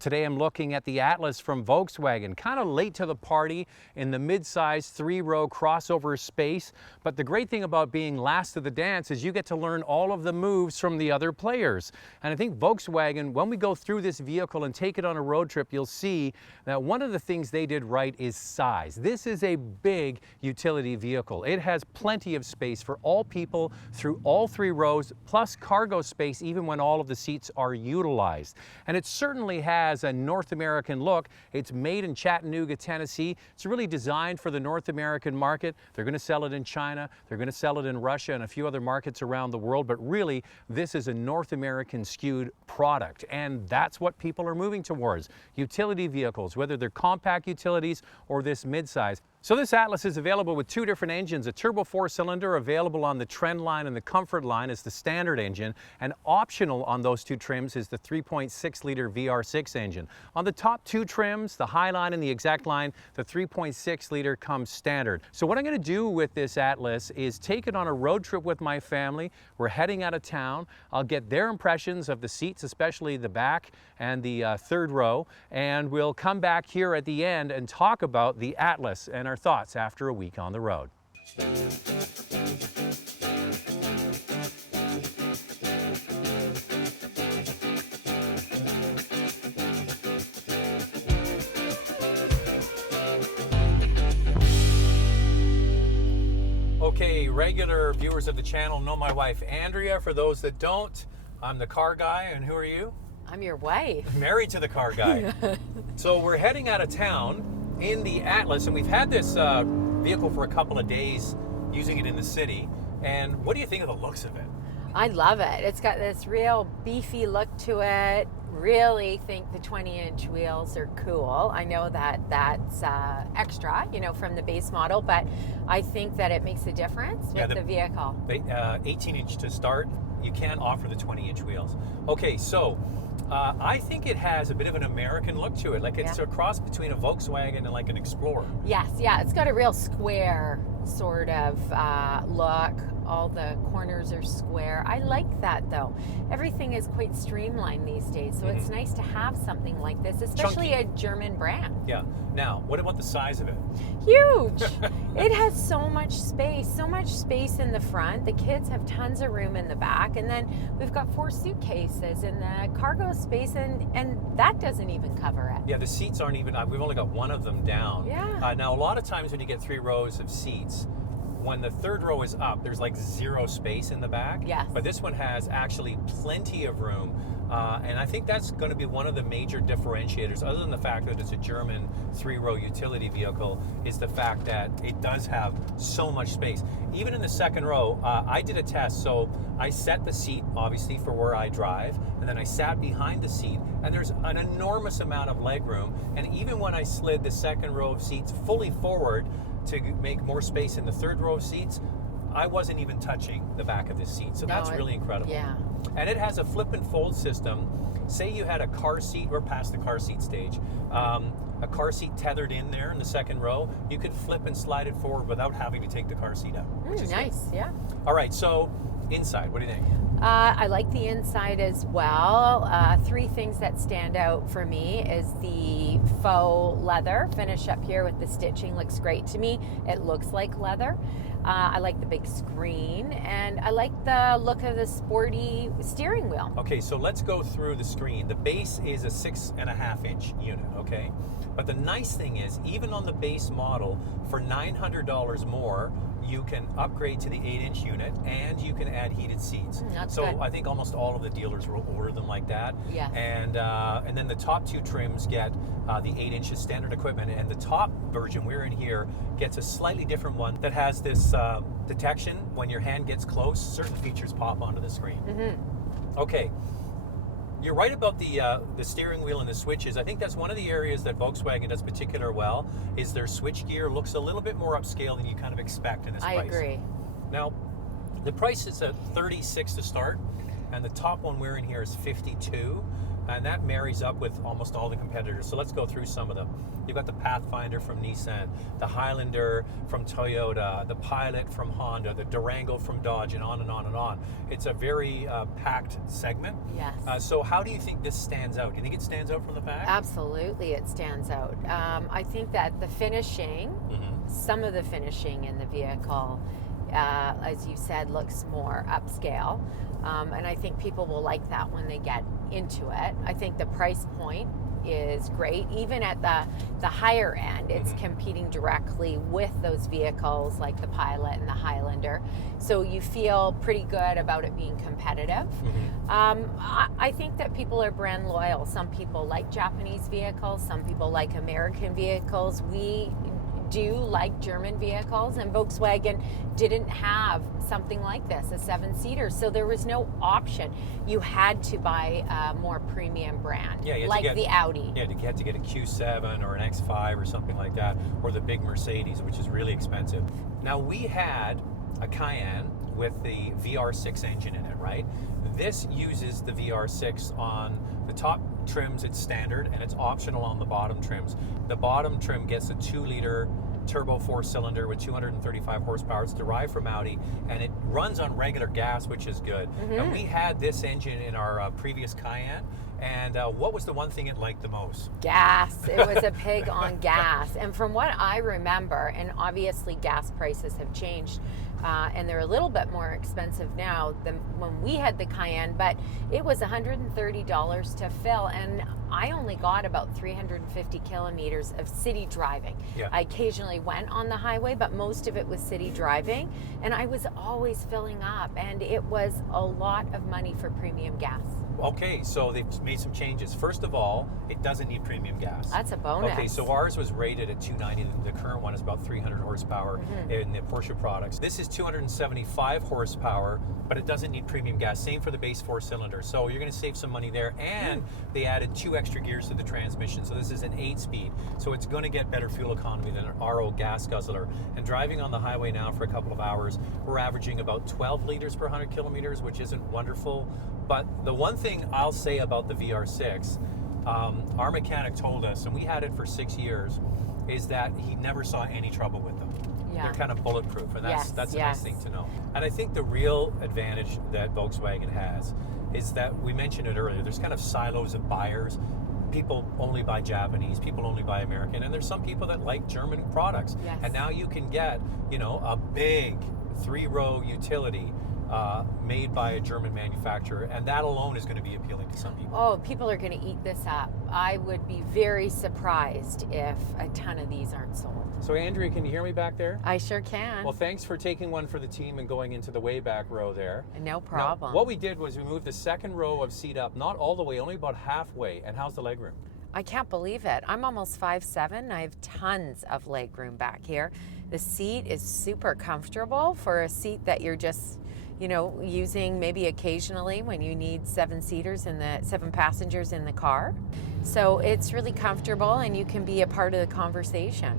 today I'm looking at the Atlas from Volkswagen, kind of late to the party in the mid-size 3-row crossover space. But the great thing about being last to the dance is you get to learn all of the moves from the other players. And I think Volkswagen, when we go through this vehicle and take it on a road trip, you'll see that one of the things they did right is size. This is a big utility vehicle. It has plenty of space for all people through all 3 rows, plus cargo space even when all of the seats are utilized. And it certainly has a North American look. It's made in Chattanooga, Tennessee. It's really designed for the North American market. They're going to sell it in China, they're going to sell it in Russia and a few other markets around the world, but really this is a North American skewed product, and that's what people are moving towards. Utility vehicles, whether they're compact utilities or this midsize. So this Atlas is available with 2 different engines. A turbo 4-cylinder available on the Trend line and the Comfort line is the standard engine, and optional on those 2 trims is the 3.6-liter Vr6 engine. On the top 2 trims, the High line and the Exact line, the 3.6-liter comes standard. So what I'm going to do with this Atlas is take it on a road trip with my family. We're heading out of town. I'll get their impressions of the seats, especially the back and the 3rd row, and we'll come back here at the end and talk about the Atlas and our thoughts after a week on the road. Okay, regular viewers of the channel know my wife Andrea. For those that don't, I'm the car guy, and who are you? I'm your wife. Married to the car guy. So we're heading out of town in the Atlas, and we've had this vehicle for a couple of days using it in the city. And what do you think of the looks of it? I love it. It's got this real beefy look to it. Really think the 20-inch wheels are cool. I know that that's extra, you know, from the base model, but I think that it makes a difference with the vehicle. 18-inch to start. You can offer the 20-inch wheels. Okay, so I think it has a bit of an American look to it. Like it's a cross between a Volkswagen and like an Explorer. Yes, yeah, it's got a real square sort of look. All the corners are square. I like that though. Everything is quite streamlined these days, so it's nice to have something like this, especially Chunky. a German brand. Yeah. Now, what about the size of it? Huge. It has so much space in the front. The kids have tons of room in the back, and then we've got 4 suitcases in the cargo space, and that doesn't even cover it. Yeah, the seats aren't even, we've only got 1 of them down. Yeah. Now, a lot of times when you get 3 rows of seats, when the 3rd row is up, there's like 0 space in the back. Yes. But this one has actually plenty of room. And I think that's going to be one of the major differentiators, other than the fact that it's a German 3-row utility vehicle, is the fact that it does have so much space. Even in the 2nd row, I did a test. So I set the seat, obviously, for where I drive, and then I sat behind the seat, and there's an enormous amount of legroom. And even when I slid the 2nd row of seats fully forward to make more space in the 3rd row of seats, I wasn't even touching the back of this seat. So that's really incredible. Yeah. And it has a flip and fold system. Say you had a car seat, we're past the car seat stage, a car seat tethered in there in the 2nd row, you could flip and slide it forward without having to take the car seat out. Which is nice, good. yeah. All right, so inside, what do you think? I like the inside as well. 3 things that stand out for me is the faux leather finish up here with the stitching. Looks great to me. It looks like leather. I like the big screen, and I like the look of the sporty steering wheel. Okay, so let's go through the screen. The base is a 6.5-inch unit, okay? But the nice thing is, even on the base model, for $900 more, you can upgrade to the 8-inch unit, and you can add heated seats. That's so good. I think almost all of the dealers will order them like that. Yes. And then the top 2 trims get the 8 inches standard equipment, and the top version we're in here gets a slightly different one that has this detection. When your hand gets close, certain features pop onto the screen. Okay. You're right about the steering wheel and the switches. I think that's one of the areas that Volkswagen does particularly well, is their switch gear looks a little bit more upscale than you kind of expect in this price. I agree. Now, the price is at $36 to start, and the top one we're in here is $52. and that marries up with almost all the competitors. So let's go through some of them. You've got the Pathfinder from Nissan, the Highlander from Toyota, the Pilot from Honda, the Durango from Dodge, and on and on and on. It's a very packed segment. Yes. So how do you think this stands out? Do you think it stands out from the pack? Absolutely, it stands out. I think that the finishing, some of the finishing in the vehicle, as you said, looks more upscale. And I think people will like that when they get into it. I think the price point is great. Even at the higher end, it's competing directly with those vehicles like the Pilot and the Highlander. So you feel pretty good about it being competitive. I think that people are brand loyal. Some people like Japanese vehicles, some people like American vehicles. We do like German vehicles, and Volkswagen didn't have something like this, a 7-seater, so there was no option. You had to buy a more premium brand, like the Audi. Yeah, you had to get a Q7 or an X5 or something like that, or the big Mercedes, which is really expensive. Now, we had a Cayenne with the Vr6 engine in it, right? This uses the Vr6 on the top trims. It's standard, and it's optional on the bottom trims. The bottom trim gets a 2-liter turbo 4-cylinder with 235 horsepower. It's derived from Audi, and it runs on regular gas, which is good. And we had this engine in our previous Cayenne, and what was the one thing it liked the most? Gas. It was a pig on gas. And from what I remember, and obviously gas prices have changed, and they're a little bit more expensive now than when we had the Cayenne, but it was $130 to fill, and I only got about 350 kilometers of city driving. I occasionally went on the highway, but most of it was city driving, and I was always filling up, and it was a lot of money for premium gas. Okay, so they've made some changes. First of all, it doesn't need premium gas. That's a bonus. Okay, so ours was rated at 290. The current one is about 300 horsepower in the Porsche products. This is 275 horsepower, but it doesn't need premium gas. Same for the base 4-cylinder. So you're going to save some money there. And they added 2 extra gears to the transmission. So this is an 8-speed. So it's going to get better fuel economy than an RO gas guzzler. And driving on the highway now for a couple of hours, we're averaging about 12 liters per 100 kilometers, which isn't wonderful. But the one thing I'll say about the VR6, our mechanic told us, and we had it for 6 years, is that he never saw any trouble with them. They're kind of bulletproof, and that's a nice thing to know. And I think the real advantage that Volkswagen has is that, we mentioned it earlier, there's kind of silos of buyers. People only buy Japanese, people only buy American, and there's some people that like German products. And now you can get, a big 3-row utility made by a German manufacturer, and that alone is going to be appealing to some people. Oh, people are going to eat this up. I would be very surprised if a ton of these aren't sold. So Andrea, can you hear me back there? I sure can. Well, thanks for taking one for the team and going into the way back row there. No problem. Now, what we did was we moved the second row of seat up, not all the way, only about halfway. And how's the legroom? I can't believe it. I'm almost 5'7". I have tons of legroom back here. The seat is super comfortable for a seat that you're just using maybe occasionally when you need 7 passengers in the car. So it's really comfortable, and you can be a part of the conversation.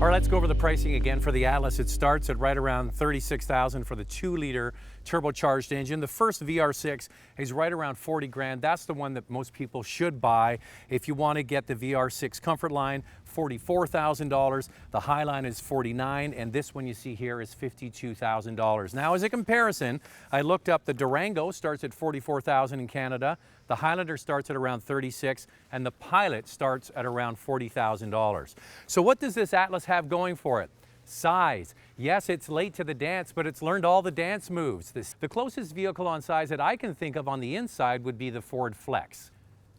All right, let's go over the pricing again for the Atlas. It starts at right around $36,000 for the 2-liter turbocharged engine. The first VR6 is right around 40 grand. That's the one that most people should buy. If you want to get the VR6 Comfort Line, $44,000. The Highlander is $49,000, and this one you see here is $52,000. Now, as a comparison, I looked up the Durango starts at $44,000 in Canada. The Highlander starts at around $36,000, and the Pilot starts at around $40,000. So what does this Atlas have going for it? Size. Yes, it's late to the dance, but it's learned all the dance moves. The closest vehicle on size that I can think of on the inside would be the Ford Flex.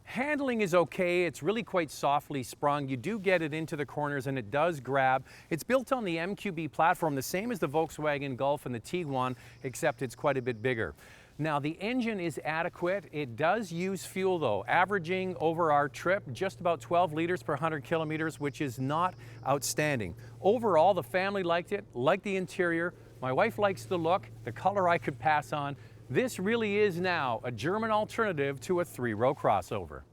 Handling is okay. It's really quite softly sprung. You do get it into the corners, and it does grab. It's built on the MQB platform, the same as the Volkswagen Golf and the Tiguan, except it's quite a bit bigger. Now, the engine is adequate. It does use fuel, though, averaging over our trip just about 12 liters per 100 kilometers, which is not outstanding. Overall, the family liked it, liked the interior. My wife likes the look, the color I could pass on. This really is now a German alternative to a 3-row crossover.